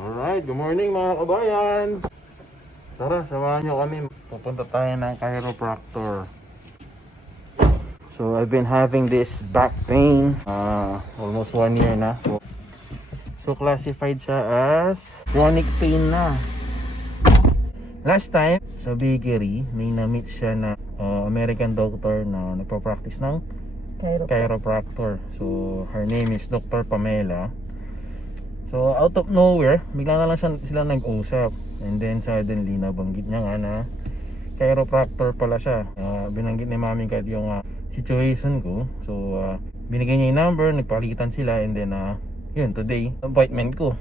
Alright, good morning mga kabayan. Tara, samahan nyo kami. Pupunta tayo ng chiropractor. So I've been having this back pain almost 1 year na. So classified siya as chronic pain na. Last time sa bakery, may na-meet siya na American doctor na nagpa-practice ng chiropractor. So her name is Dr. Pamela. So out of nowhere, bigla na lang sila nag-usap. And then suddenly nabanggit niya nga na chiropractor pala siya. Binanggit ni Mami Kat yung situation ko. So binigay niya yung number, nagpalitan sila. And then yun, today, appointment ko.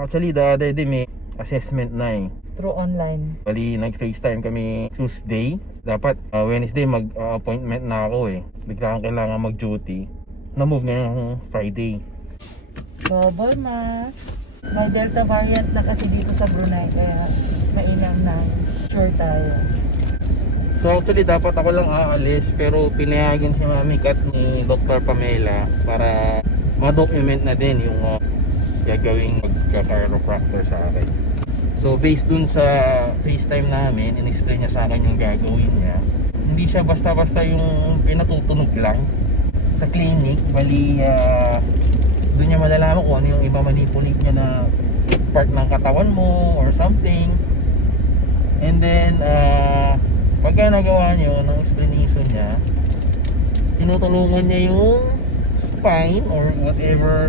Actually the other day may assessment na Through online. Bali nag-FaceTime kami Tuesday. Dapat Wednesday mag-appointment na ako Bigla akong kailangan mag-duty. Na-move ngayong Friday. Boy, mas may Delta variant na kasi dito sa Brunei, kaya mainam na sure tayo. So actually dapat ako lang aalis, pero pinayagan si Mami Kat ni Dr. Pamela para ma-document na din yung gagawing magka-chiropractor sa akin. So based dun sa FaceTime namin, in-explain niya sa akin yung gagawin niya. Hindi siya basta-basta yung pinatutunog lang sa clinic. Bali doon niya malalaman kung ano yung iba manipulate niya na part ng katawan mo or something. And then pagka nagawa niyo ng explanation niya, tinutulungan niya yung spine or whatever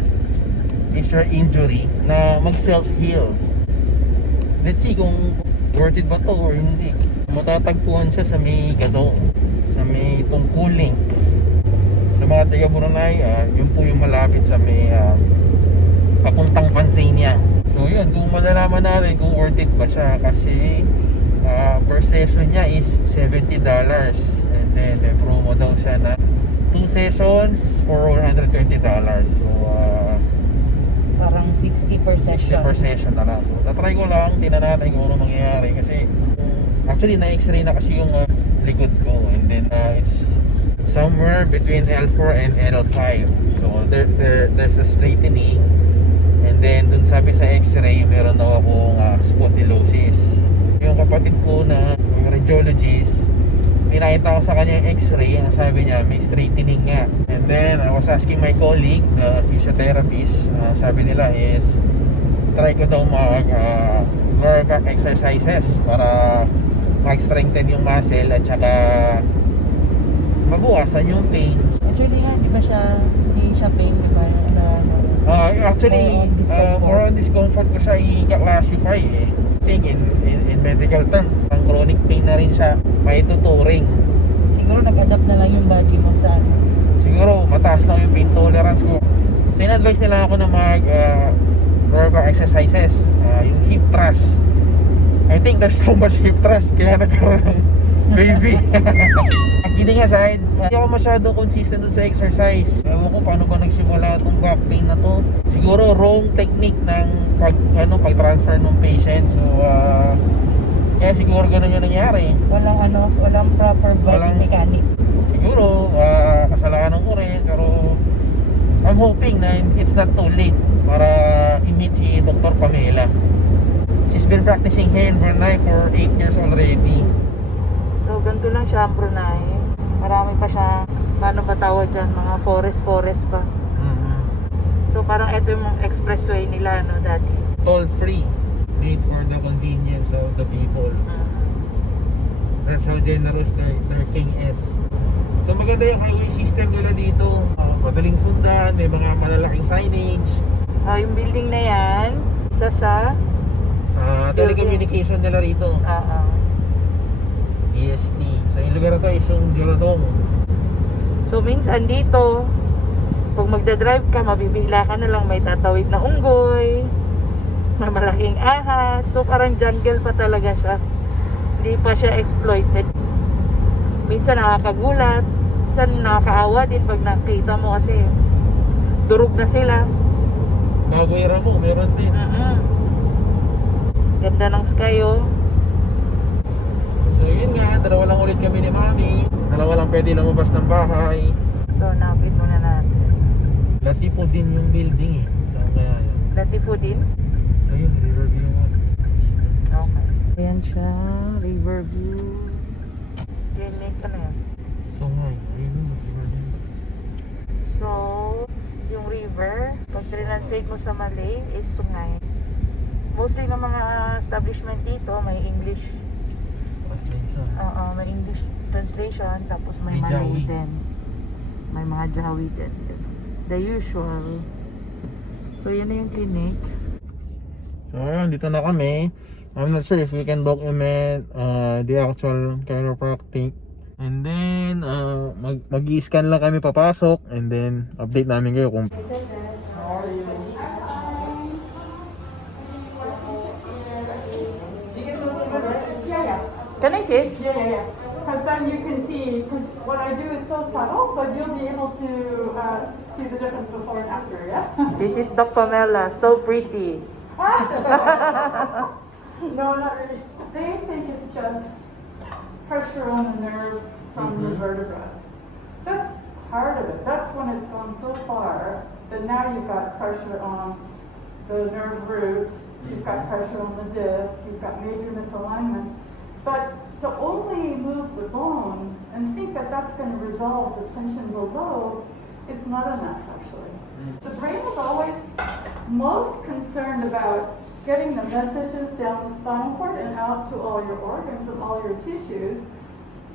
is your injury na mag self-heal. Let's see kung worth it ba to or hindi. Matatagpuan siya sa may Gadong, sa may tungkuling. Sa mga taga Brunei, yun po yung malapit sa may papuntang Pansania. So yun, kung malalaman natin kung worth it ba siya, kasi per session niya is $70. And then may promo daw siya na 2 sessions for $120. So Parang 60 per session. 60 per session na lang. So tatry ko lang, tingnan natin kung ano mangyayari. Kasi actually na-x-ray na kasi yung likod ko. And then it's somewhere between L4 and L5. So there's a straightening. And then dun sabi sa x-ray, meron daw akong spondylosis. Yung kapatid ko na radiologist, pinakita ko sa kanya yung x-ray. Ang sabi niya, may straightening nga. And then I was asking my colleague, the physiotherapist, sabi nila is try ko daw mag lower back exercises para mag-strengthen yung muscle at saka mabuwasan yung pain. Actually nga, di ba hindi siya pain, di ba? Actually, more on discomfort ko siya i-classify I think in medical term, ang chronic pain na rin siya, may tuturing. Siguro nag-adapt na lang yung body mo sa Siguro mataas lang yung pain tolerance ko. So in-advise nila ako na mag lower back exercises, yung hip thrust. I think there's so much hip thrust kaya nagkaroon ng baby. Kidding aside, hindi ako masyado consistent sa exercise. Ewan ko paano ba nagsimula itong back pain na to. Siguro wrong technique ng pag-transfer ng patient. So kaya siguro ganun yung nangyari. Walang proper body mechanics. Siguro kasalanan ko rin, pero I'm hoping na it's not too late para i-meet si Dr. Pamela. She's been practicing here in Brunei for 8 years already. So ganito lang siya ang Brunei. Marami pa siya, paano ba tawag dyan, mga forest pa. So parang ito yung expressway nila, dati. Toll free, made for the convenience of the people. That's how generous their king is. So maganda yung highway system nila dito. Madaling sundan, may mga malalaking signage. Yung building na yan, isa sa telecommunication nila rito. EST. So yung lugar na to is yung Gadong. So minsan dito, pag magdadrive ka, mabibigla ka na lang, may tatawid na unggoy, na malaking ahas. So parang jungle pa talaga siya. Hindi pa siya exploited. Minsan nakakagulat, minsan nakakaawa din pag nakita mo kasi durog na sila. Kagwera mo, meron din. Ganda ng sky So yun nga, dalawa lang ulit kami ni Mami. Dalawa lang pwede lumabas ng bahay. So napin muna natin. Latipo din yung building Saan kaya yun? Latifo din? Ayun, Riverview mo. Okay. Ayan siya, Riverview Clinic, ano yan? Sungay. Ayun, Riverview. So, yung river, pag translate mo sa Malay, is Sungay. Mostly ng mga establishment dito, may English. Translation. Oo, may English translation, tapos may May Malay Jawi. din. May mga Jawi din. The usual. So, yan na yung clinic. So, ayun, dito na kami. I'm not sure if we can document the actual chiropractic. And then, mag-i-scan lang kami papasok. And then, update namin kayo kung... Can I sit? Yeah. Because then you can see, because what I do is so subtle, but you'll be able to see the difference before and after, yeah? This is Doc Pamela, so pretty. No, not really. They think it's just pressure on the nerve from the vertebra. That's part of it. That's when it's gone so far that now you've got pressure on the nerve root, you've got pressure on the disc, you've got major misalignments. But to only move the bone and think that that's going to resolve the tension below, it's not enough actually. The brain is always most concerned about getting the messages down the spinal cord and out to all your organs and all your tissues.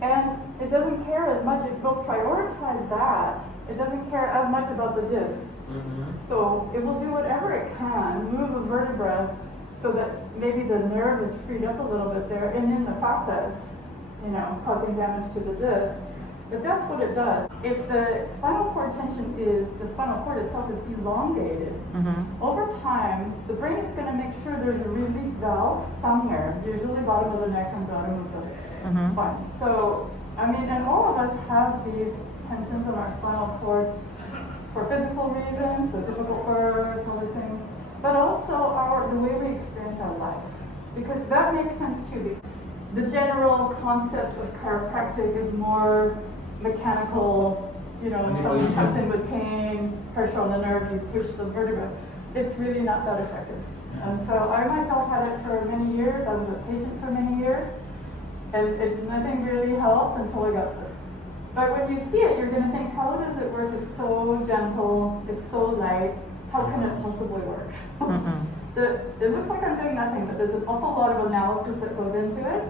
And it doesn't care as much, it will prioritize that. It doesn't care as much about the discs. So it will do whatever it can, move a vertebra so that maybe the nerve is freed up a little bit there, and in the process, causing damage to the disc. But that's what it does. If the spinal cord tension the spinal cord itself is elongated, over time, the brain is going to make sure there's a release valve somewhere, usually bottom of the neck and bottom of the spine. So, and all of us have these tensions in our spinal cord for physical reasons, the difficult words, all these things, but also the way we experience our life. Because that makes sense too. The general concept of chiropractic is more mechanical, someone comes in with pain, pressure on the nerve, you push the vertebra. It's really not that effective. And so I myself had it for many years. I was a patient for many years, and nothing really helped until I got this. But when you see it, you're going to think, how does it work? It's so gentle, it's so light. How can it possibly work? It looks like I'm doing nothing, but there's an awful lot of analysis that goes into it.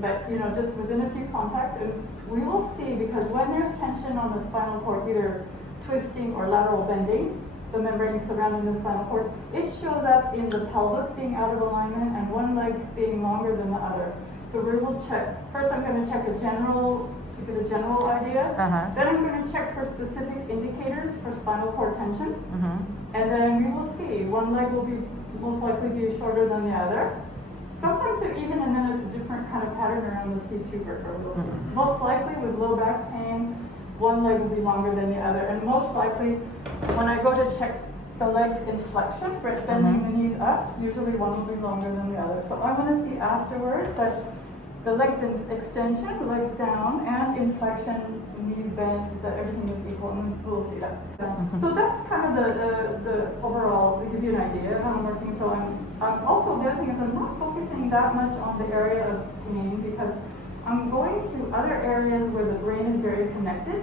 But just within a few contacts, and we will see, because when there's tension on the spinal cord, either twisting or lateral bending, the membrane surrounding the spinal cord, it shows up in the pelvis being out of alignment and one leg being longer than the other. So we will check. First, I'm going to check to get a general idea. Then I'm going to check for specific indicators for spinal cord tension. And then we will see. One leg will be most likely be shorter than the other. Sometimes even, and then it's a different kind of pattern around the C2 vertebra. We'll see. Most likely with low back pain, one leg will be longer than the other. And most likely, when I go to check the legs in flexion, bending the knees up, usually one will be longer than the other. So I want to see afterwards that the legs in extension, legs down, and in flexion, knees bent, that everything is equal, and we'll see that. So that's kind of the overall, to give you an idea of how I'm working. So I'm also, the other thing is I'm not focusing that much on the area of pain, because I'm going to other areas where the brain is very connected.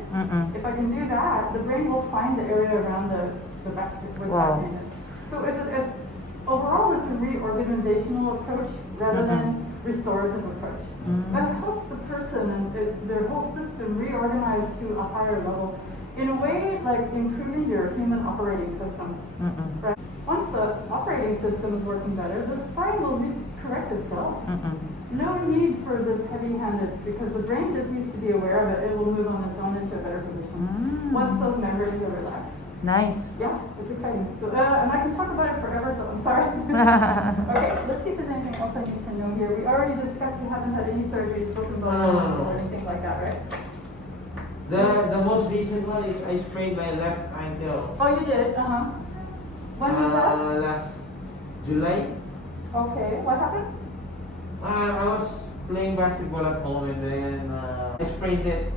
If I can do that, the brain will find the area around the back, where the back pain is. So it's overall, it's a reorganizational approach rather than restorative approach. That helps the person and their whole system reorganize to a higher level, in a way like improving your human operating system. Right? Once the operating system is working better, the spine will correct itself. No need for this heavy-handed, because the brain just needs to be aware of it. It will move on its own into a better position once those membranes are relaxed. Nice. Yeah, it's exciting. So, and I can talk about it forever, so I'm sorry. Okay, let's see if there's anything else I need to know here. We already discussed you haven't had any surgeries, broken bones, or anything like that, right? The most recent one is I sprained my left ankle. Oh, you did? When was that? Last July. Okay, what happened? I was playing basketball at home and then I sprained it.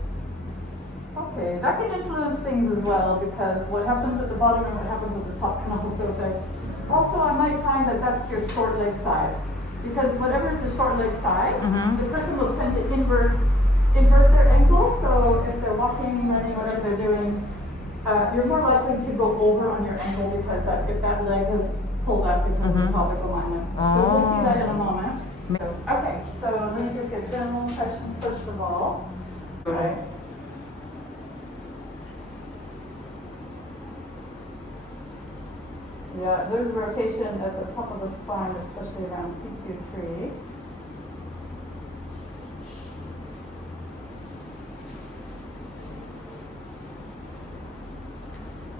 Okay, that can influence things as well, because what happens at the bottom and what happens at the top can also affect also I might find that that's your short leg side. Because whatever is the short leg side, the person will tend to invert their ankle. So if they're walking, running, whatever they're doing, you're more likely to go over on your ankle because if that leg is pulled up because of the pelvic alignment. So we'll see that in a moment. Okay, so let me just get a general impression first of all. Right. Yeah, there's rotation at the top of the spine, especially around C2-3.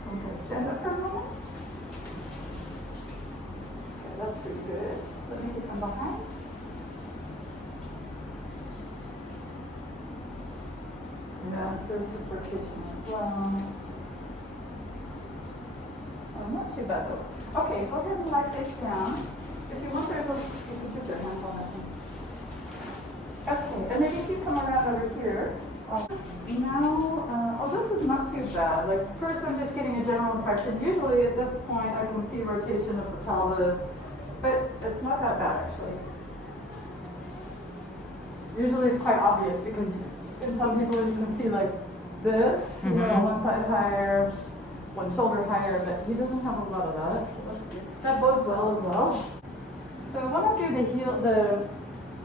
Okay, stand up for a moment. Okay, that's pretty good. Let me see from behind. Yeah, there's some rotation as well. Oh, not too bad though. Okay, go ahead and lie face down. If you want, you can put your hands on it. Okay, and maybe if you come around over here. Now, this is not too bad. Like, first I'm just getting a general impression. Usually at this point I can see rotation of the pelvis, but it's not that bad actually. Usually it's quite obvious because in some people you can see like this, you know, one side higher, one shoulder higher, but he doesn't have a lot of that, so that's good. That bodes well as well. So when I do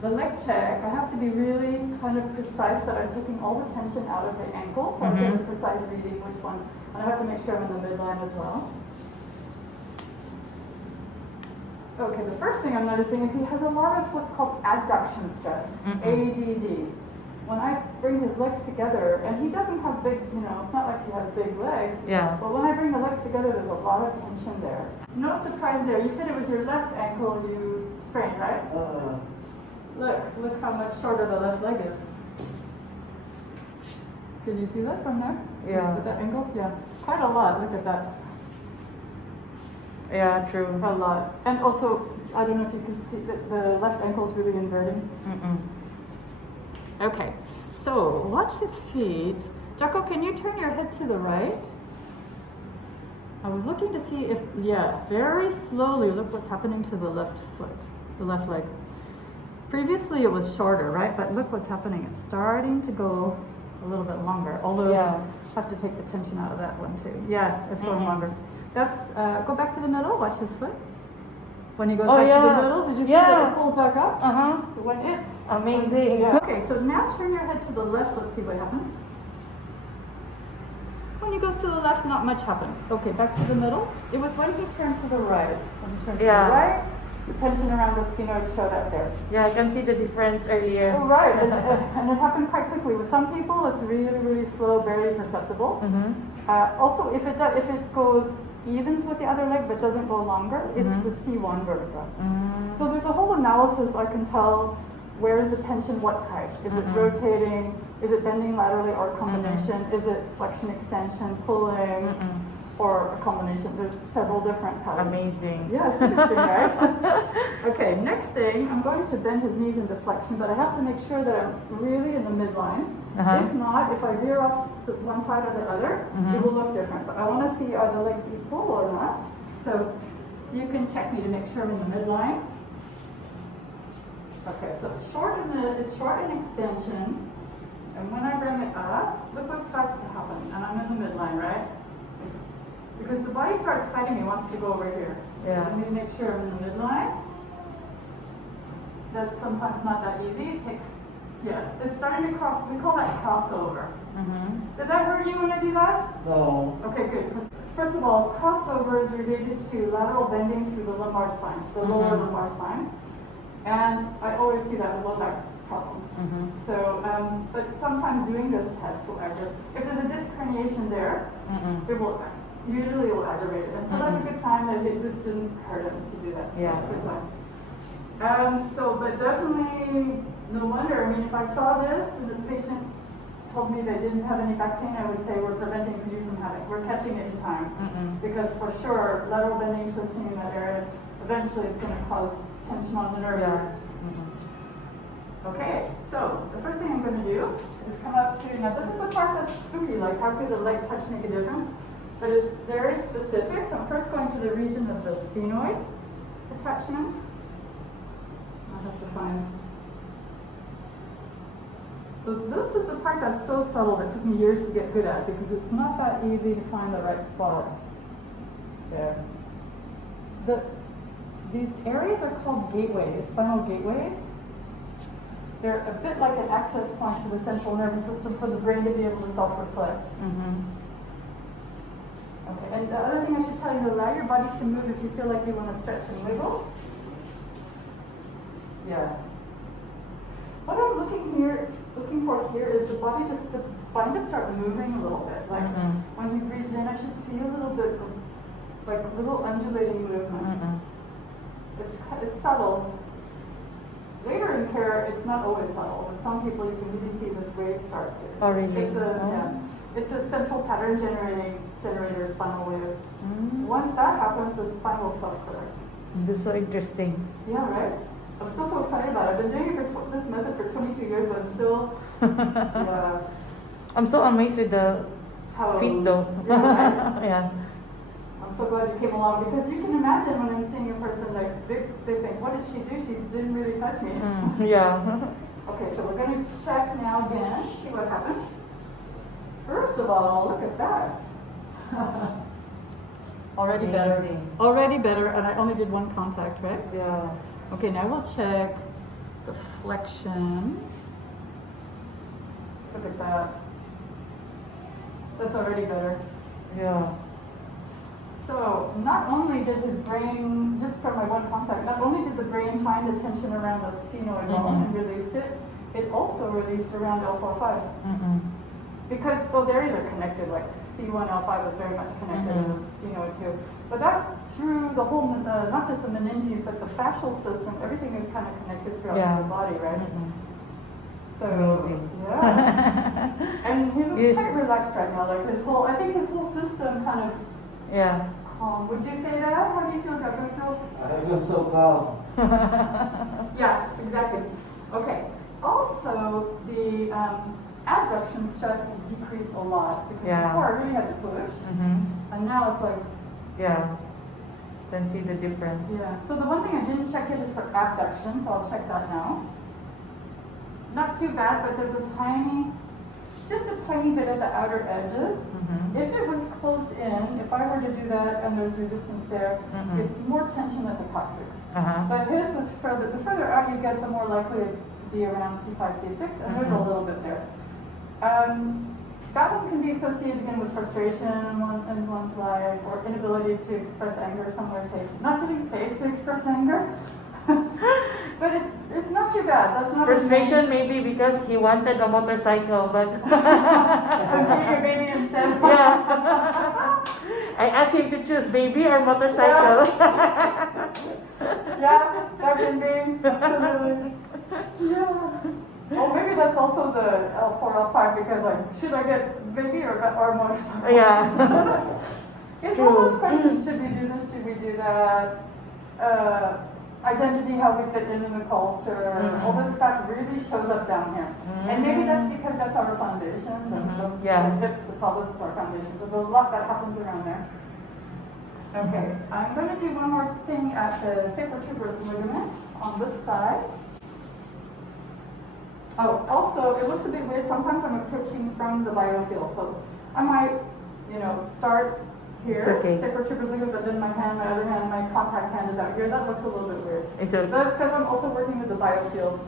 the leg check, I have to be really kind of precise that I'm taking all the tension out of the ankle, so I get a precise reading which one, and I have to make sure I'm in the midline as well. Okay, the first thing I'm noticing is he has a lot of what's called adduction stress, ADD. When I bring his legs together, and he doesn't have big, you know, it's not like he has big legs. Yeah. But when I bring the legs together, there's a lot of tension there. No surprise there. You said it was your left ankle you sprained, right? Look how much shorter the left leg is. Can you see that from there? Yeah. With that angle? Yeah. Quite a lot. Look at that. Yeah, true. A lot. And also, I don't know if you can see that the left ankle is really inverting. Okay, so watch his feet. Joko, can you turn your head to the right? I was looking to see if, yeah, very slowly, look what's happening to the left foot, the left leg. Previously it was shorter, right? But look what's happening. It's starting to go a little bit longer, although I have to take the tension out of that one too. Yeah, it's going longer. That's, go back to the middle, watch his foot. When he goes back to the middle, did you see that it pulls back up? It went in. Amazing. Yeah. Okay, so now turn your head to the left. Let's see what happens. When he goes to the left, not much happened. Okay, back to the middle. It was when he turned to the right. When he turned to the right, the tension around the sphenoid showed up there. Yeah, I can see the difference earlier. Oh, right, and it happened quite quickly. With some people, it's really, really slow, barely perceptible. Also, if it goes evens with the other leg but doesn't go longer, it's the C1 vertebra. So there's a whole analysis I can tell. Where is the tension, what type? Is it rotating? Is it bending laterally or a combination? Is it flexion, extension, pulling, or a combination? There's several different patterns. Amazing. Yeah, it's interesting, right? Okay, next thing, I'm going to bend his knees into flexion, but I have to make sure that I'm really in the midline. If not, if I veer off to one side or the other, it will look different. But I want to see are the legs equal or not. So you can check me to make sure I'm in the midline. Okay, so it's short in extension, and when I bring it up, look what starts to happen, and I'm in the midline, right? Because the body starts fighting me, wants to go over here. Yeah. Let me make sure I'm in the midline. That's sometimes not that easy. It takes, it's starting to cross. We call that crossover. Does that hurt you when I do that? No. Okay, good. First of all, crossover is related to lateral bending through the lumbar spine, the lower lumbar spine. And I always see that with low back problems. So, but sometimes doing this test will aggravate. If there's a disc herniation there, usually it will aggravate it. And so that's a good sign that this didn't hurt him to do that. Yeah. That's a good sign. But definitely, no wonder. I mean, if I saw this and the patient told me they didn't have any back pain, I would say we're preventing you from having, we're catching it in time. Because for sure, lateral bending, twisting in that area, eventually is going to cause tension on the nerves. Okay, so the first thing I'm going to do is come up to, now this is the part that's spooky, like how could a leg touch make a difference? but it's very specific. I'm first going to the region of the sphenoid attachment. I'll have to find. So this is the part that's so subtle that took me years to get good at because it's not that easy to find the right spot. There. These areas are called gateways, spinal gateways. They're a bit like an access point to the central nervous system for the brain to be able to self-reflect. Okay, and the other thing I should tell you is allow your body to move if you feel like you want to stretch and wiggle. Yeah. What I'm looking for here is the spine just start moving a little bit. Like when you breathe in, I should see a little bit of like little undulating movement. It's subtle. Later in care, it's not always subtle. With some people, you can really see this wave start to. Oh, really? It's a central pattern generator spinal wave. Once that happens, the spine will self-correct. This is so interesting. Yeah, right? I'm still so excited about it. I've been doing it for this method for 22 years, but I'm still, yeah. I'm so amazed with the feet though. Yeah, right? Yeah. I'm so glad you came along because you can imagine when I'm seeing a person, like, they think, what did she do? She didn't really touch me. Yeah. Okay, so we're going to check now again, see what happens. First of all, look at that. Already better. Amazing. Already better, and I only did one contact, right? Yeah. Okay, now we'll check the flexion. Look at that. That's already better. Yeah. So, not only did his brain, just from my one contact, not only did the brain find the tension around the sphenoid bone and released it, it also released around L4-5. Because those areas are connected, like C1L5 is very much connected with sphenoid too. But that's through the whole, not just the meninges, but the fascial system, everything is kind of connected throughout the body, right? So, amazing. Yeah. And he looks quite relaxed right now, like I think his whole system kind of calm. Would you say that? How do you feel, Joko? I feel so calm. Yeah, exactly. Okay. Also, the abduction stress has decreased a lot because before I really had to push, and now it's like Can see the difference. Yeah. So the one thing I didn't check it is for abduction, so I'll check that now. Not too bad, but there's just a tiny bit at the outer edges. If it was close in, if I were to do that and there's resistance there, it's more tension at the coccyx. But his was further. The further out you get, the more likely it is to be around C5, C6, and there's a little bit there. That one can be associated again with frustration in one's life or inability to express anger somewhere safe. Not really safe to express anger, but it's not too bad. That's not frustration maybe because he wanted a motorcycle, but your baby instead. I asked him to choose baby or motorcycle. Yeah, that can be. Absolutely. Yeah. Oh, maybe that's also the L4, L5 because, like, should I get baby or motorcycle? Yeah. It's all those questions. Should we do this? Should we do that? Identity, how we fit in the culture. All this stuff really shows up down here. And maybe that's because that's our foundation. The hips, the pelvis is our foundation. There's a lot that happens around there. Okay, I'm going to do one more thing at the sacrotuberous ligament on this side. Oh, also, it looks a bit weird. Sometimes I'm approaching from the biofield. So I might, start here, sacrotuberous ligament, but then my other hand, my contact hand is out here. That looks a little bit weird. That's because I'm also working with the biofield.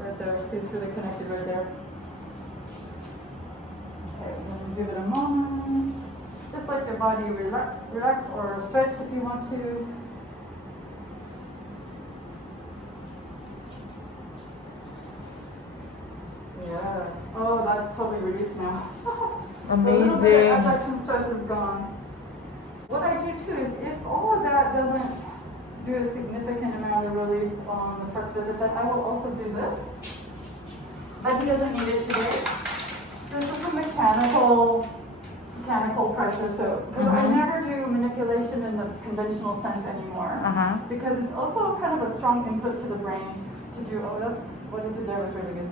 Right there, it's really connected right there. Okay, I'm going to give it a moment. Just let your body relax or stretch if you want to. Yeah. Oh, that's totally released now. Amazing. The abduction stress is gone. What I do too is if all of that doesn't do a significant amount of release on the first visit, then I will also do this. But he doesn't need it today. This is a mechanical pressure, so because I never do manipulation in the conventional sense anymore. Because it's also kind of a strong input to the brain to do. Oh, that's what he did there was really good.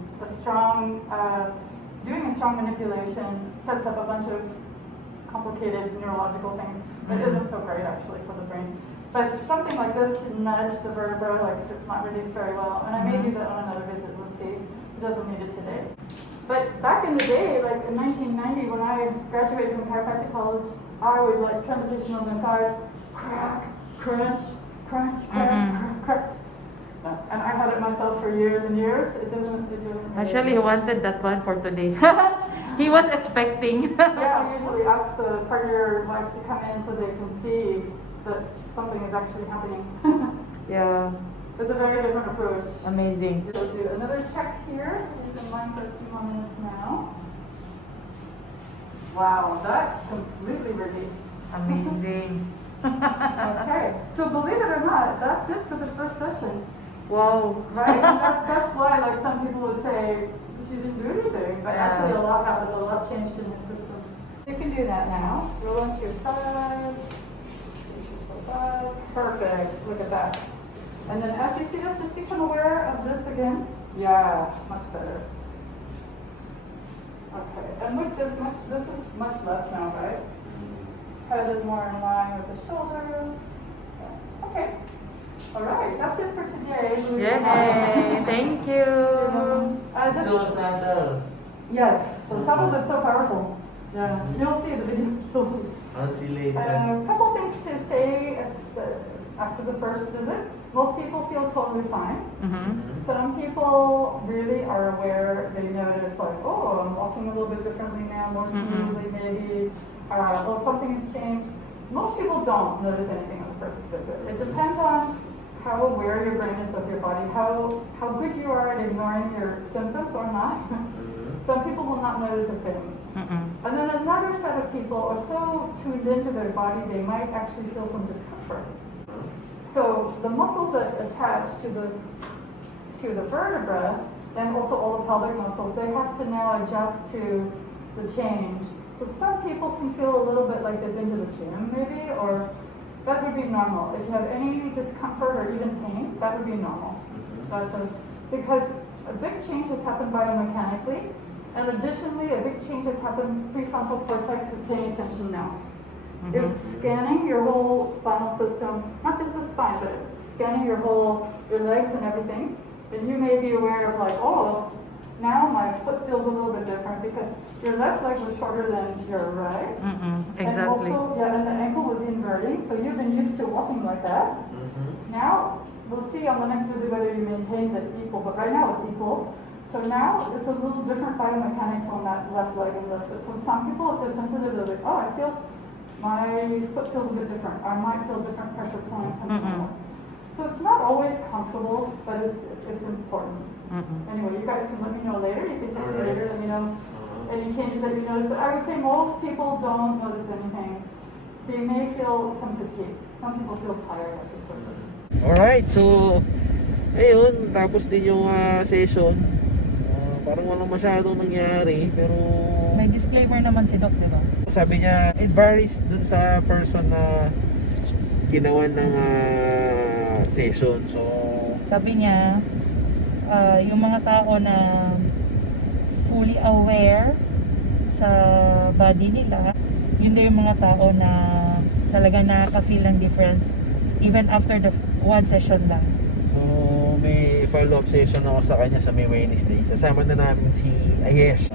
Doing a strong manipulation sets up a bunch of complicated neurological things. It isn't so great actually for the brain. But something like this to nudge the vertebra, like if it's not released very well, and I may do that on another visit, we'll see. It doesn't need it today. But back in the day, like in 1990, when I graduated from chiropractic college, I would like transitional massage, crack, crunch, crunch, crunch, crack. And I had it myself for years and years. It doesn't really Actually, he wanted that one for today. He was expecting. Yeah, I usually ask the partner wife to come in so they can see that something is actually happening. Yeah, It's a very different approach. amazing. We'll do another check here. We've been line for a few more minutes now. Wow, that's completely released. Amazing. Okay, so believe it or not, that's it for the first session. Wow. Right, and that's why like some people would say she didn't do anything, but actually a lot happened, a lot changed in the system. You can do that now. Roll onto your side. Push yourself up. Perfect. Look at that. And then as you see this, just become aware of this again. Yeah, much better. Okay, and with this is much less now, right? Head is more in line with the shoulders. Okay. All right, that's it for today. Yay! Thank you. So subtle. Yes, so subtle but so powerful. Yeah, you'll see the video. I'll see later. A couple things to say after the first visit. Most people feel totally fine. Some people really are aware. They notice like, oh, I'm walking a little bit differently now, more smoothly maybe. Well, something's changed. Most people don't notice anything on the first visit. It depends on how aware your brain is of your body, how good you are at ignoring your symptoms or not. Some people will not notice a thing. And then another set of people are so tuned into their body, they might actually feel some discomfort. So the muscles that attach to the vertebra and also all the pelvic muscles, they have to now adjust to the change. So some people can feel a little bit like they've been to the gym maybe, or that would be normal. If you have any discomfort or even pain, that would be normal. Because a big change has happened biomechanically, and additionally a big change has happened. Prefrontal cortex is paying attention now. It's scanning your whole spinal system, not just the spine, but scanning your legs and everything. And you may be aware of like, oh, now my foot feels a little bit different because your left leg was shorter than your right. Exactly. And also, and the ankle was inverting, so you've been used to walking like that. Now, we'll see on the next visit whether you maintain the equal, but right now it's equal. So now it's a little different biomechanics on that left leg and left foot. So some people, if they're sensitive, they're like, oh, I feel my foot feels a bit different. I might feel different pressure points. So it's not always comfortable, but it's important. Anyway, you guys can let me know later. You can text me later, let me know any changes that you notice. But I would say most people don't notice anything. They may feel some fatigue. Some people feel tired at this point. Alright, so ayun, tapos din yung session. Parang walang masyadong nangyari, pero May disclaimer naman si Doc, di ba? sabi niya, it varies dun sa person na ginawa ng session. So, Sabi niya, yung mga tao na fully aware sa body nila, yun din yung mga tao na talagang nakaka-feel ng difference even after the one session lang. so may follow-up session ako sa kanya sa may Wednesday. Sasama na namin si Ayesha.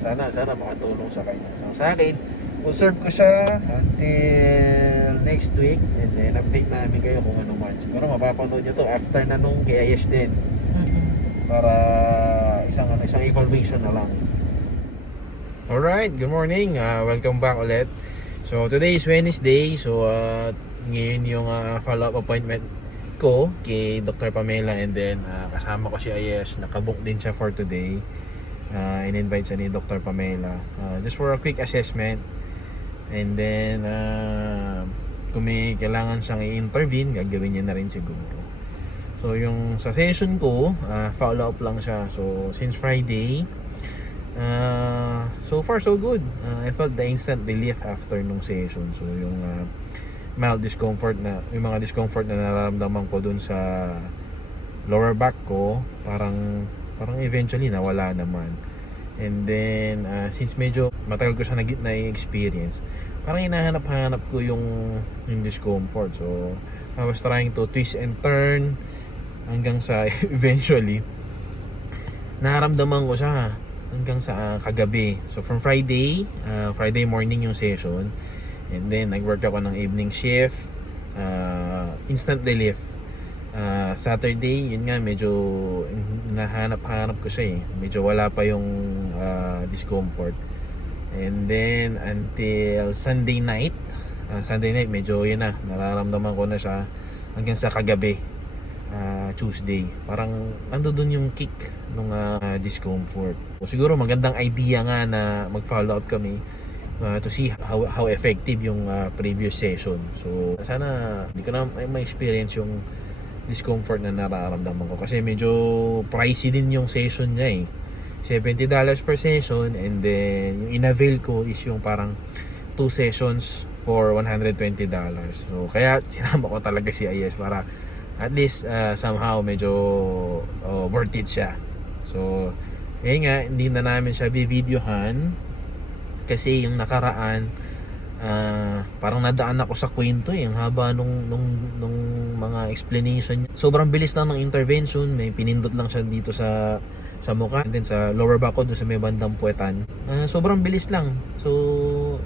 Sana makatulong sa kanya. So sa akin, observe ko siya until next week and then update namin kayo kung ano man. Siguro mapapanood nyo to after na nung kay Ayesha din. Para isang evaluation na lang. Alright, good morning. Welcome back ulit. So today is Wednesday. So ngayon yung follow-up appointment ko kay Dr. Pamela and then kasama ko si Ayesha. Nakabook din siya for today. In-invite siya ni Dr. Pamela just for a quick assessment and then kung may kailangan siyang i-intervene, gagawin niya na rin siguro. So yung sa session ko, follow-up lang siya. So since Friday, so far so good. I felt the instant relief after nung session. So yung mild discomfort na, yung mga discomfort na nararamdaman ko dun sa lower back ko, parang eventually nawala naman. And then since medyo matagal ko siya na-experience, parang hinahanap-hanap ko yung discomfort. So I was trying to twist and turn hanggang sa eventually naramdaman ko siya hanggang sa kagabi. So from Friday morning yung session, and then nag-work ako ng evening shift, instant relief. Saturday, yun nga, medyo nahanap-hanap ko siya medyo wala pa yung discomfort. And then until Sunday night medyo yun na, nararamdaman ko na siya hanggang sa kagabi, Tuesday. Parang nandoon yung kick ng discomfort. So, siguro magandang idea nga na mag-follow up kami to see how effective yung previous session. So sana hindi ko na ma-experience yung discomfort na nararamdaman ko, kasi medyo pricey din yung session niya $70 per session, and then yung in-avail ko is yung parang 2 sessions for $120. So kaya sinama ko talaga si Ayesha para at least somehow medyo worth it siya. So nga, hindi na namin siya videohan kasi yung nakaraan parang nadaan ako sa kwento ang haba nung mga explanation. Sobrang bilis lang ng intervention, may pinindot lang siya dito sa mukha, and then sa lower back ko doon sa may bandang puwetan. Sobrang bilis lang. So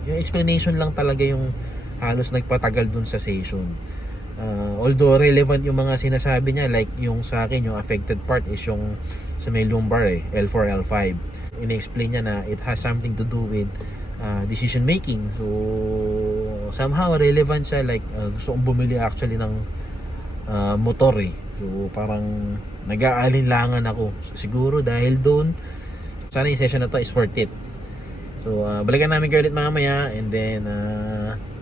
yung explanation lang talaga yung halos nagpatagal dun sa session. Although relevant yung mga sinasabi niya, like yung sa akin yung affected part is yung sa may lumbar L4, L5. Ina-explain niya na it has something to do with decision making. So somehow relevant siya, like gusto kong bumili actually ng motor so parang nag-aalinlangan ako. So, siguro dahil doon, sana yung session na to is worth it. So balikan namin kayo ulit mamaya, and then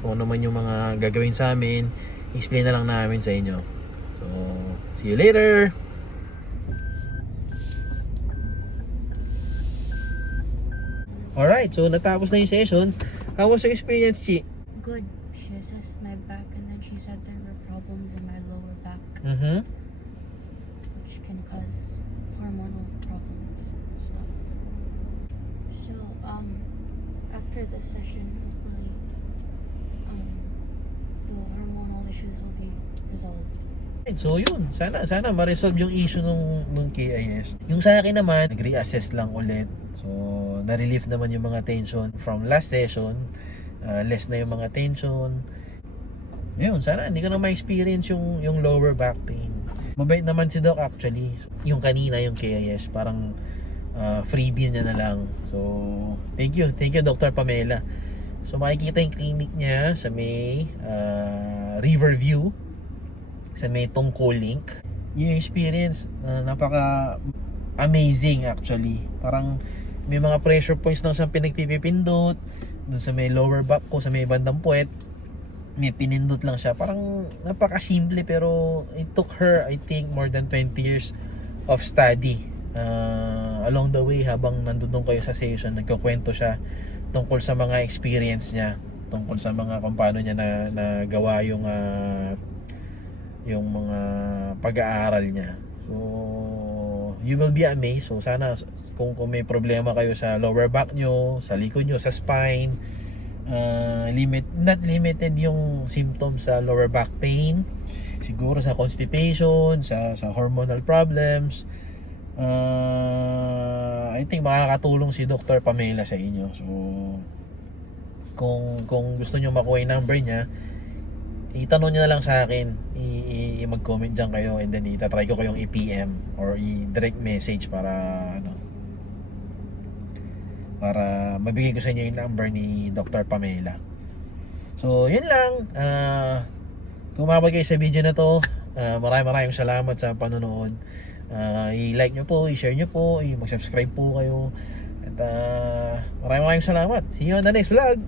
kung ano man yung mga gagawin sa amin, explain na lang namin sa inyo. So see you later. Alright, so natapos na yung session. How was your experience, Chi? Good. She assessed my back, and then she said there were problems in my lower back, which can cause hormonal problems and stuff. So, after this session, hopefully, the hormonal issues will be resolved. So yun, sana ma-resolve yung issue nung KIS. Yung sa akin naman, nag-reassess lang ulit. So na-relieve naman yung mga tension from last session. Less na yung mga tension. Yun, sana hindi ko na ma-experience yung lower back pain. Mabait naman si Doc actually. Yung kanina, yung KIS, parang freebie niya na lang. So thank you Dr. Pamela. So makikita yung clinic niya sa may Riverview, sa may Tungkol Link. Yung experience napaka amazing actually. Parang may mga pressure points lang siyang pinagpipindot dun sa may lower back ko, sa may bandang puwet. May pinindot lang siya. Parang napaka-simple, pero it took her, I think, more than 20 years of study. Along the way, habang nandun kayo sa session, nagkukwento siya tungkol sa mga experience niya, tungkol sa mga kung paano niya na gawa yung mga pag-aaral niya. So you will be amazed. So sana kung may problema kayo sa lower back nyo, sa likod nyo, sa spine, not limited yung symptoms sa lower back pain, siguro sa constipation, sa hormonal problems, I think makakatulong si Dr. Pamela sa inyo. So kung gusto nyo makuha yung number niya, itanong nyo na lang sa akin, mag-comment dyan kayo, and then itatry ko kayong i-PM or i-direct message para mabigay ko sa inyo yung number ni Dr. Pamela. So yun lang. Kung mabagay kayo sa video na to, maraming salamat sa panonood. I-like nyo po, i-share nyo po, mag-subscribe po kayo, at maraming salamat. See you on the next vlog.